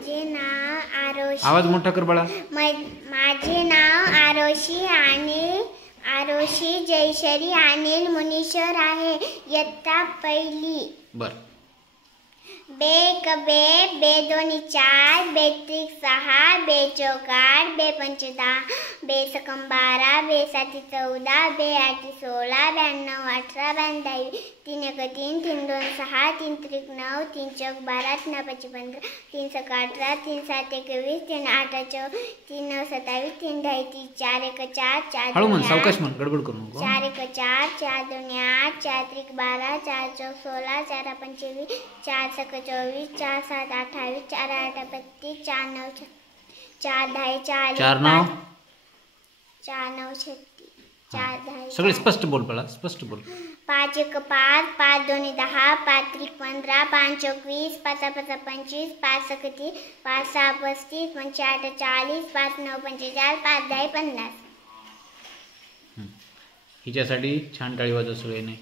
माझे नाव आरोशी. आवाज मोठा कर बाळा. माझे नाव आरोशी जयश्री अनिल मुनीश्वर आहे. इयत्ता पहिली. बर. बे एक बे, बे दोन्ही 4, बे त्रिक 6, बे चौक 8, बे पंच 10, बे सकम 12, बे साती 14, बे आठी 16, 92 18, 92 3 1 3, 3 2 6, 3 त्रिक 9, 3 चौक 12, 3 5 15, 3 6 18, 3 7 21, 3 8 24, 3 9 27, 3 10 30, 4 1 4, 4 हळू म्हण, सावकाश म्हण, गडबड करू नको. 4 1 4, 4 2 8, 4 त्रिक 12, 4 चौक 16, 4 5 24, 4 6 24, 4 7 28, 4 8 32, 4 9 4 10 40, 4 9 4 9 36, 4 10 सगळे स्पष्ट बोल बाळा, स्पष्ट बोल. 5 1 5, 5 2 10, 5 त्रिक 15, 5 चौक 20, 5 5 25, 5 6 30, 5 6 35, 5 8 40, 5 9 45, 5 10 50. हिच्यासाठी छान टाळी वाजव सगळ्यांनी.